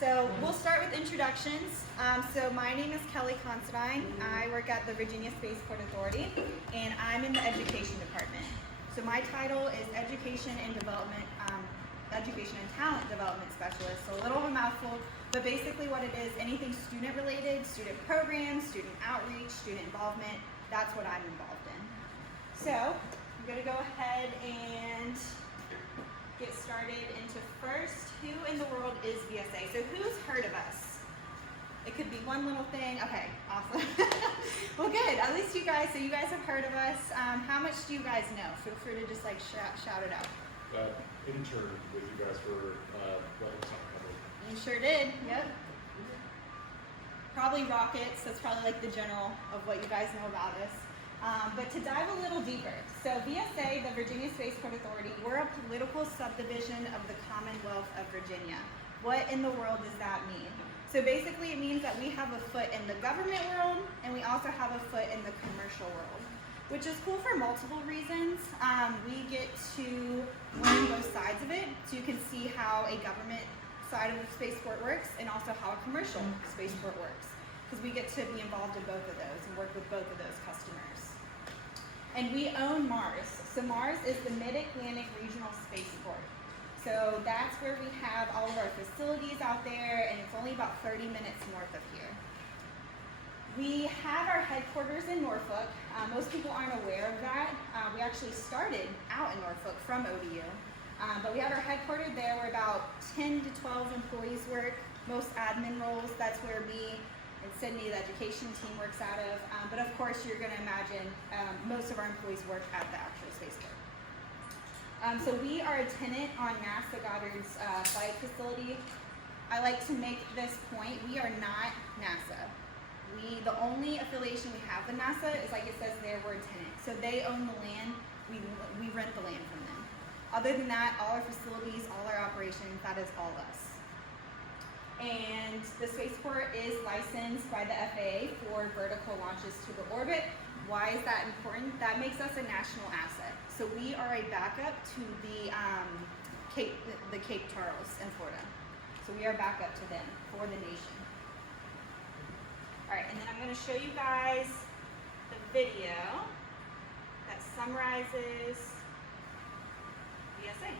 So we'll start with introductions. So my name is Kelli Considine. I work at the Virginia Spaceport Authority, and I'm in the education department. So my title is Education and Talent Development Specialist. So a little of a mouthful, but basically what it is, anything student related, student programs, student outreach, student involvement, that's what I'm involved in. So I'm gonna go ahead and get started into first, who in the world is VSA? So who's heard of us? It could be one little thing. Okay, awesome. Well, good. At least you guys, so you guys have heard of us. How much do you guys know? Feel free to just like shout it out. Interned with you guys for You sure did. Yep. Probably rockets. That's probably like the general of what you guys know about us. But to dive a little deeper, so VSA, the Virginia Spaceport Authority, we're a political subdivision of the Commonwealth of Virginia. What in the world does that mean? So basically it means that we have a foot in the government world and we also have a foot in the commercial world, which is cool for multiple reasons. We get to learn both sides of it, so you can see how a government side of the spaceport works and also how a commercial spaceport works, because we get to be involved in both of those and work with both of those customers. And we own Mars. So Mars is the Mid-Atlantic Regional Spaceport. So that's where we have all of our facilities out there, and it's only about 30 minutes north of here. We have our headquarters in Norfolk. Most people aren't aware of that. We actually started out in Norfolk from ODU. But we have our headquarters there where about 10 to 12 employees work, most admin roles. That's where me and Sydney, the education team, works out of. But of course, you're going to imagine most of our employees work at the actual spaceport. So we are a tenant on NASA Goddard's flight facility. I like to make this point, we are not NASA. The only affiliation we have with NASA is, like it says there, we're a tenant. So they own the land, we rent the land from them. Other than that, all our facilities, all our operations, that is all us. And the spaceport is licensed by the FAA for vertical launches to the orbit. Why is that important? That makes us a national asset. So we are a backup to the Cape Charles in Florida. So we are backup to them for the nation. All right, and then I'm going to show you guys the video that summarizes VSA.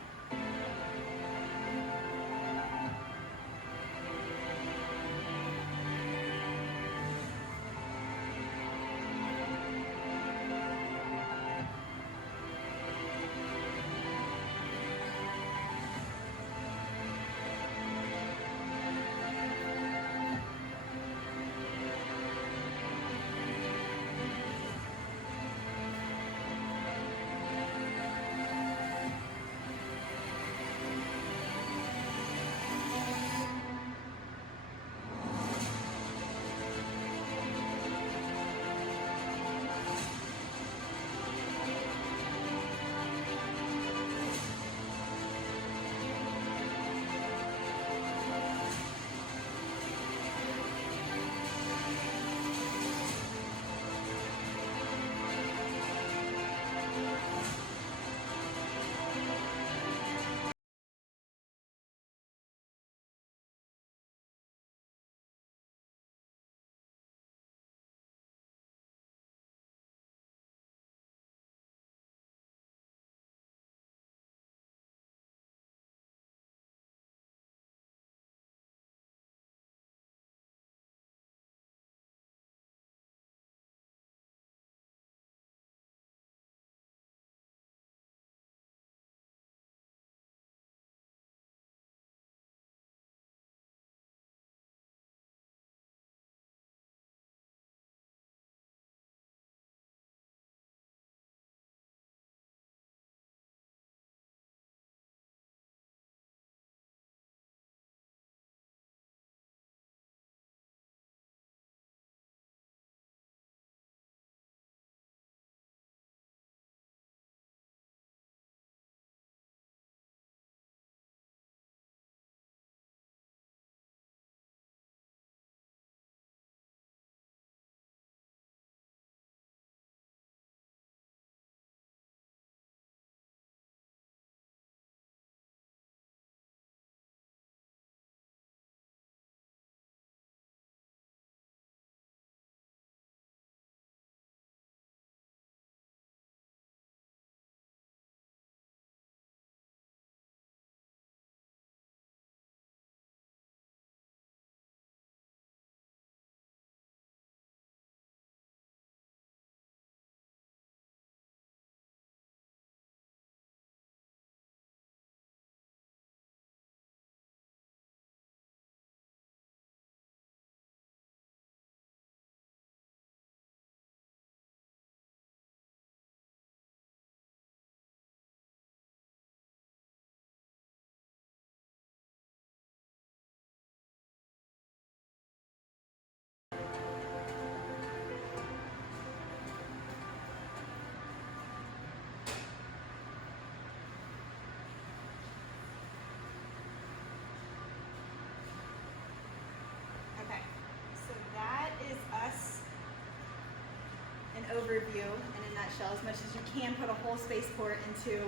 overview in a nutshell, as much as you can put a whole spaceport into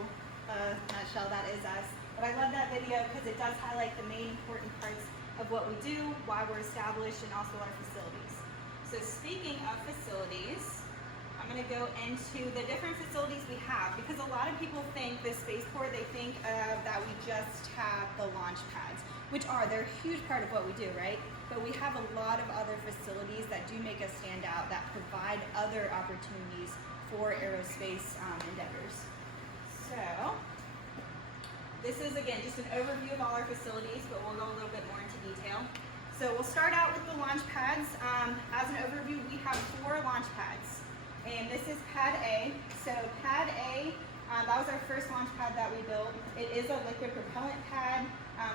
a nutshell, that is us. But I love that video because it does highlight the main important parts of what we do, why we're established, and also our facilities. So speaking of facilities, I'm going to go into the different facilities we have, because a lot of people think this spaceport, they think that we just have the launch pads, which they're a huge part of what we do, right? But we have a lot of other facilities that do make us stand out, that provide other opportunities for aerospace endeavors. So this is, again, just an overview of all our facilities, but we'll go a little bit more into detail. So we'll start out with the launch pads. As an overview, we have 4 launch pads. And this is pad A. So pad A, that was our first launch pad that we built. It is a liquid propellant pad.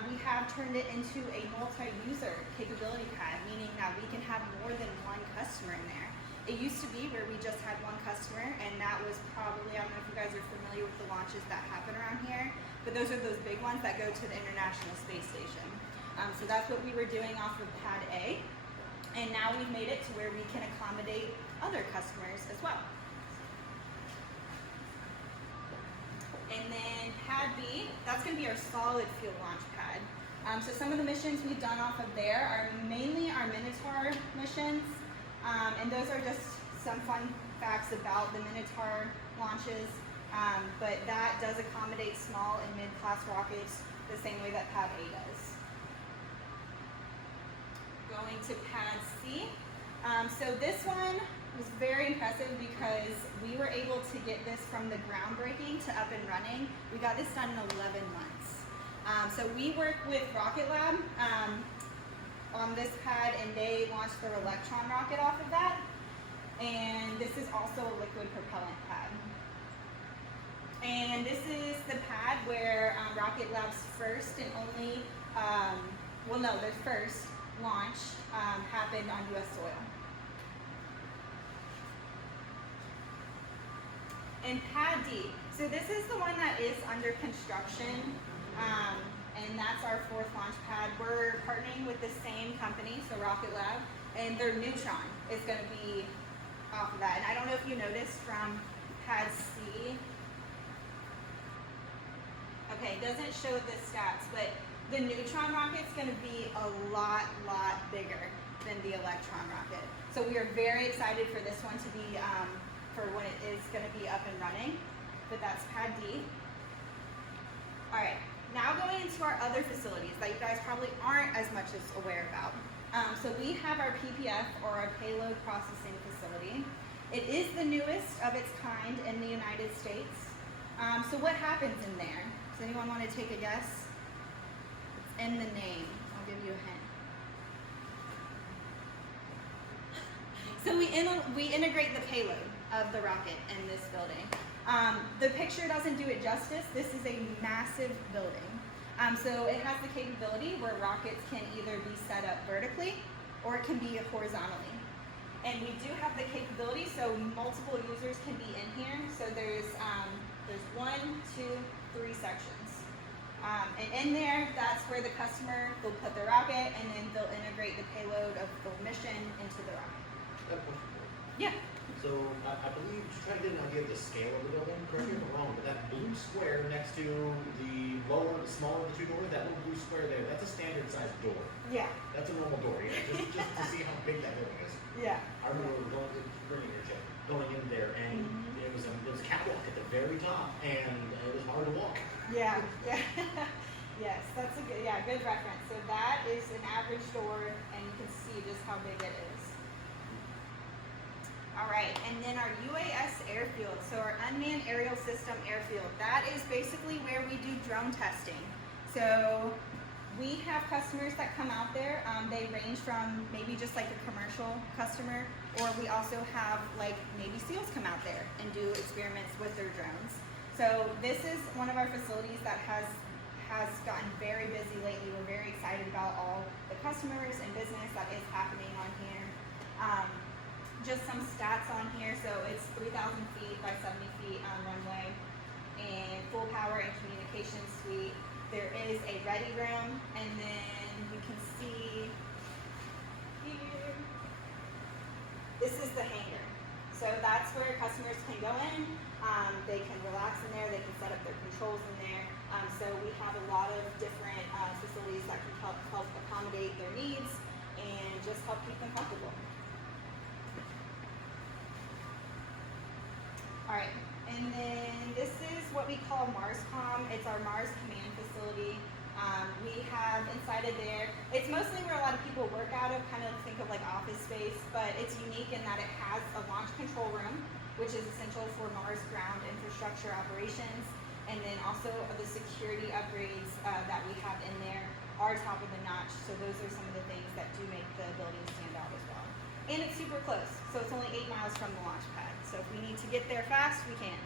We have turned it into a multi-user capability pad, meaning that we can have more than one customer in there. It used to be where we just had one customer, and that was probably, I don't know if you guys are familiar with the launches that happen around here, but those are those big ones that go to the International Space Station. So that's what we were doing off of pad A, and now we've made it to where we can accommodate other customers as well. And then pad B, that's going to be our solid fuel launch pad. So some of the missions we've done off of there are mainly our Minotaur missions, and those are just some fun facts about the Minotaur launches, but that does accommodate small and mid-class rockets the same way that pad A does. Going to pad C. So this one was very impressive because we were able to get this from the groundbreaking to up and running. We got this done in 11 months. So we work with Rocket Lab on this pad, and they launched their Electron rocket off of that. And this is also a liquid propellant pad. And this is the pad where Rocket Lab's first and only, their first launch happened on U.S. soil. And pad D, so this is the one that is under construction, and that's our 4th launch pad. We're partnering with the same company, so Rocket Lab, and their Neutron is going to be off of that. And I don't know if you noticed from pad C, okay, it doesn't show the stats, but the Neutron rocket's going to be a lot bigger than the Electron rocket. So we are very excited for this one to be for when it is going to be up and running, but that's pad D. All right, now going into our other facilities that you guys probably aren't as much as aware about. So we have our PPF, or our payload processing facility. It is the newest of its kind in the United States. So what happens in there? Does anyone want to take a guess? It's in the name. I'll give you a hint. So we integrate the payload of the rocket in this building. The picture doesn't do it justice. This is a massive building. So it has the capability where rockets can either be set up vertically or it can be horizontally. And we do have the capability so multiple users can be in here. So there's 1, 2, 3 sections. And in there, that's where the customer, they'll put their rocket, and then they'll integrate the payload of the mission into the rocket. I have a question for you. Yeah. So I believe, to try to get an idea of the scale of the building, correct me if I'm wrong, but that blue square next to the smaller of the 2 doors, that little blue square there, that's a standard sized door. Yeah. That's a normal door, just to see how big that building is. Yeah. I remember going in there, and it was a catwalk at the very top, and it was hard to walk. Yeah. Yes, that's a good reference. So that is an average door, and you can see just how big it is. All right, and then our UAS airfield, so our unmanned aerial system airfield, that is basically where we do drone testing. So we have customers that come out there. They range from maybe just like a commercial customer, or we also have like Navy SEALs come out there and do experiments with their drones. So this is one of our facilities that has gotten very busy lately. We're very excited about all the customers and business that is happening on here. Just some stats on here. So it's 3,000 feet by 70 feet on runway, and full power and communication suite. There is a ready room, and then you can see here, this is the hangar. So that's where customers can go in, they can relax in there, they can set up their controls in there. So we have a lot of different facilities that can help accommodate their needs and just help keep them comfortable. All right, and then this is what we call MarsCom. It's our Mars Command Facility. We have inside of there, it's mostly where a lot of people work out of, kind of think of like office space, but it's unique in that it has a launch control room, which is essential for Mars ground infrastructure operations, and then also the security upgrades that we have in there are top of the notch, so those are some of the things that do make the building stand out as well. And it's super close, so it's only 8 miles from the launch pad, so if we need to get there fast, we can.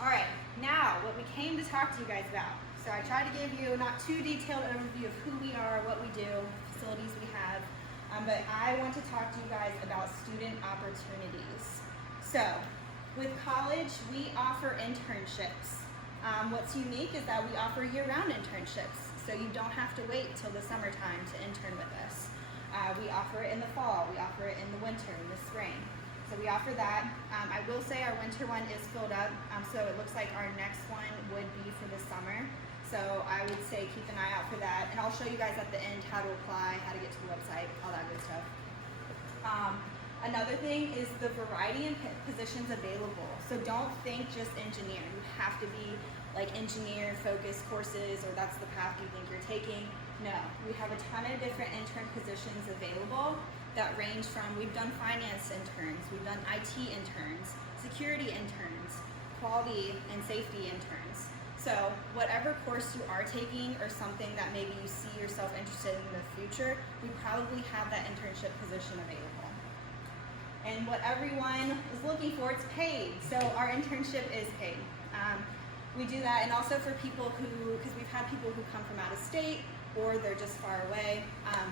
All right, now what we came to talk to you guys about. So I tried to give you not too detailed overview of who we are, what we do, facilities we have, but I want to talk to you guys about student opportunities. So with college, we offer internships. What's unique is that we offer year-round internships, so you don't have to wait till the summertime to intern with us. We offer it in the fall, we offer it in the winter, in the spring. So we offer that. I will say our winter one is filled up, so it looks like our next one would be for the summer. So I would say keep an eye out for that. And I'll show you guys at the end how to apply, how to get to the website, all that good stuff. Another thing is the variety in positions available. So don't think just engineer. You have to be like engineer focused courses, or that's the path you think you're taking. No, we have a ton of different intern positions available that range from, we've done finance interns, we've done IT interns, security interns, quality and safety interns. So whatever course you are taking or something that maybe you see yourself interested in the future, we probably have that internship position available. And what everyone is looking for, it's paid. So our internship is paid. We do that, and also for people who, because we've had people who come from out of state or they're just far away,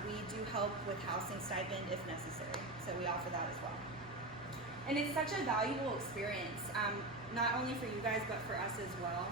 we do help with housing stipend if necessary. So we offer that as well. And it's such a valuable experience, not only for you guys, but for us as well.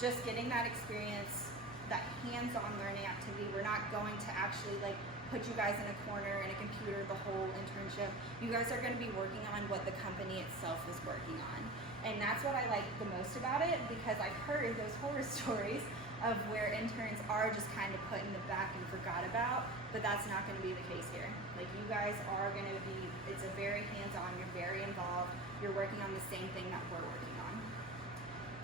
Just getting that experience, that hands-on learning activity. We're not going to actually like put you guys in a corner in a computer the whole internship. You guys are going to be working on what the company itself is working on. And that's what I like the most about it, because I've heard those horror stories of where interns are just kind of put in the back and forgot about, but that's not going to be the case here. Like, you guys are going to be, it's a very hands-on, you're very involved, you're working on the same thing that we're working on.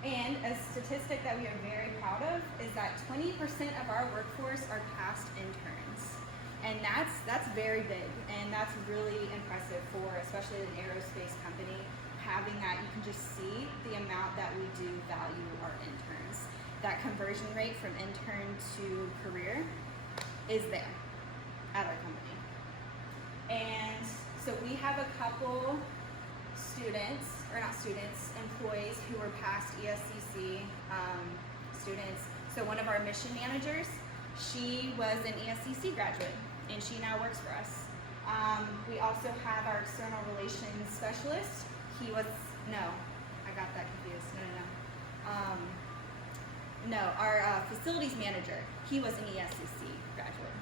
And a statistic that we are very proud of is that 20% of our workforce are past interns. And that's very big, and that's really impressive for, especially an aerospace company, having that. You can just see the amount that we do value our interns. That conversion rate from intern to career is there at our company. And so we have a couple students, or not students, employees who are past ESCC students. So one of our mission managers, she was an ESCC graduate, and she now works for us. We also have our external relations specialist. He was, no, I got that confused, no, our facilities manager, he was an ESCC graduate.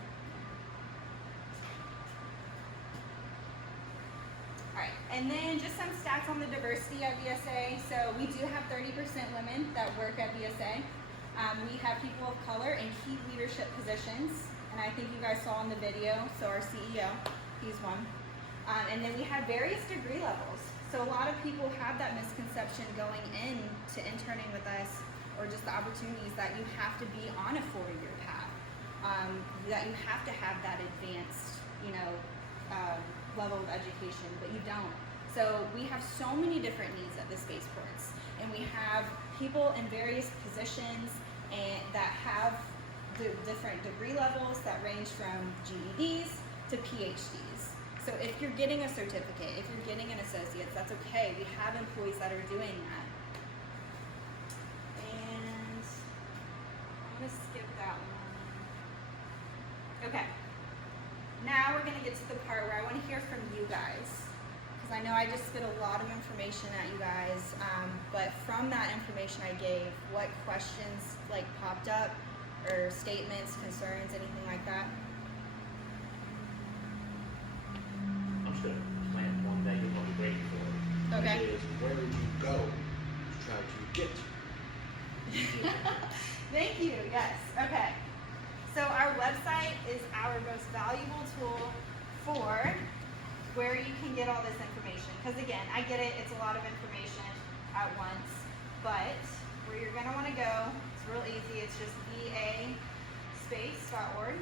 All right, and then just some stats on the diversity at VSA. So we do have 30% women that work at VSA. We have people of color in key leadership positions, and I think you guys saw in the video, so our CEO, he's one. And then we have various degree levels. So a lot of people have that misconception going into interning with us, or just the opportunities, that you have to be on a 4-year path, that you have to have that advanced, level of education, but you don't. So we have so many different needs at the spaceports, and we have people in various positions and that have the different degree levels that range from GEDs to PhDs. So if you're getting a certificate, if you're getting an associate's, that's okay. We have employees that are doing that. And I'm gonna skip that one. Okay. Now we're gonna get to the part where I wanna hear from you guys. Because I know I just spit a lot of information at you guys, but from that information I gave, what questions popped up, or statements, concerns, anything like that? I'm just gonna plant one that you're probably waiting for. Okay. Which is, where would you go to try to get to? Thank you. Yes. Okay. So our website is our most valuable tool for where you can get all this information. Because again, I get it, it's a lot of information at once, but where you're going to want to go, it's real easy, it's just vaspace.org.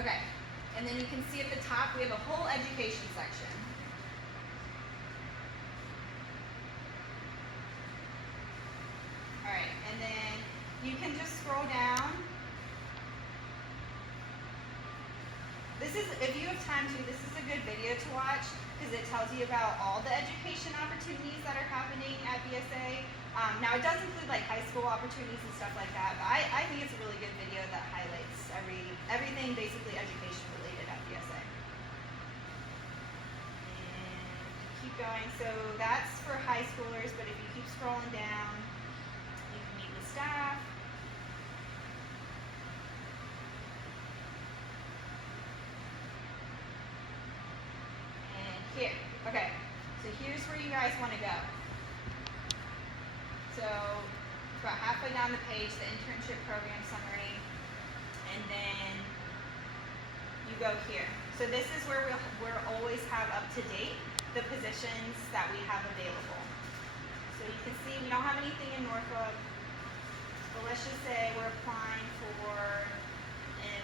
Okay, and then you can see at the top we have a whole education section. Alright, and then you can just scroll down. This is, if you have time to, this is a good video to watch because it tells you about all the education opportunities that are happening at VSA. Now it does include like high school opportunities and stuff like that, but I think it's a really good video that highlights everything basically education related at VSA. And keep going. So that's for high schoolers, but if you keep scrolling down, you can meet with staff. Here, okay, so here's where you guys want to go. So, about halfway down the page, the internship program summary, and then you go here. So this is where we'll always have up to date the positions that we have available. So you can see we don't have anything in Norfolk, but let's just say we're applying for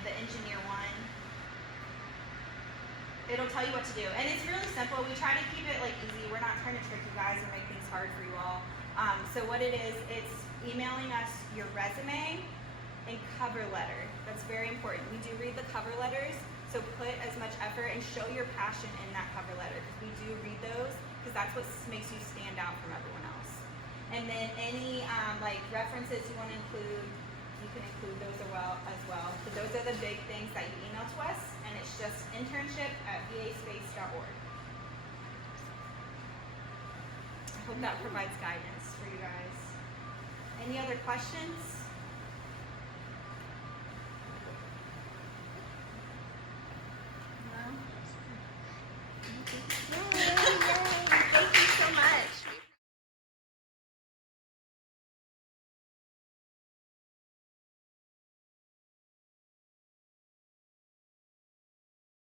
the engineer one. It'll tell you what to do. And it's really simple. We try to keep it like easy. We're not trying to trick you guys or make things hard for you all. So what it is, it's emailing us your resume and cover letter. That's very important. We do read the cover letters, so put as much effort and show your passion in that cover letter, because we do read those, because that's what makes you stand out from everyone else. And then any like references you want to include, you can include those as well. But those are the big things that you email to us, and it's just internship@vaspace.org. I hope that provides guidance for you guys. Any other questions?